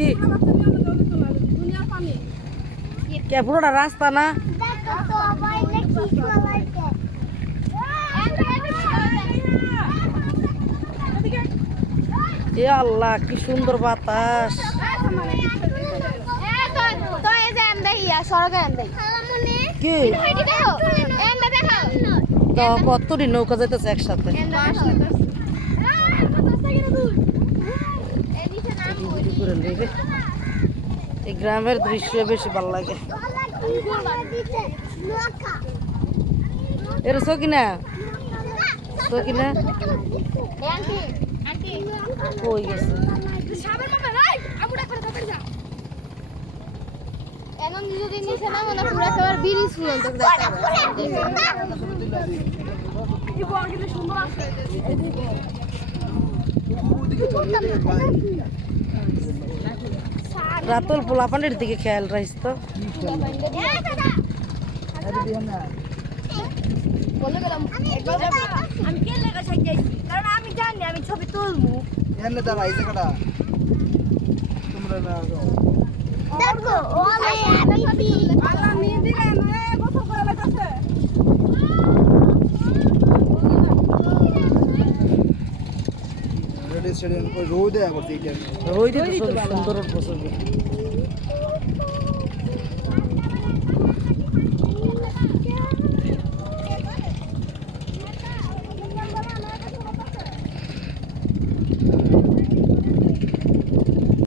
কি কে পুরোটা রাস্তা না এ আল্লাহ কি সুন্দর বাতাস কি তো কতটি নৌকা যাইতেছে একসাথে এই গ্রামের দৃশ্য বেশি ভালো লাগে এর সকিনা সকিনা কই গেছে এখন যদি নিচে না মনে পুরো সবার বিড়ি শুনুন তো রাতুল পোলাপানের দিকে খেয়াল রাখিস তো আমি কে লেগে সাইতেছি কারণ আমি জানি আমি ছবি তুলবো এনে দাঁড়া এই জায়গাটা তোমরা না দেখো ওলে আমি আল্লাহ নিয়ে দিলে না গোসল করে লাগছে রেডি স্টেডিয়াম কই রোদে আগতে এটা রোদ সুন্দর বসে